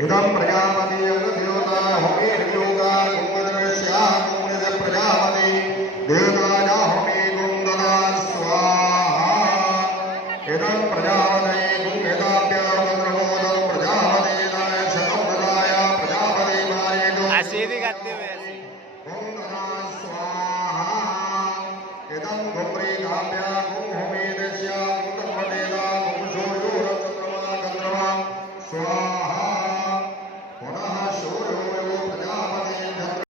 इदं प्रजापति देवता होमे योगा कुंभदर्श्या कुंभज प्रजापति देवता होमे कुंदना स्वाहा इदं प्रजापति कुंभदाप्यामद्रमोदं प्रजापति नाय शतमदाय प्रजापति माये अशी करते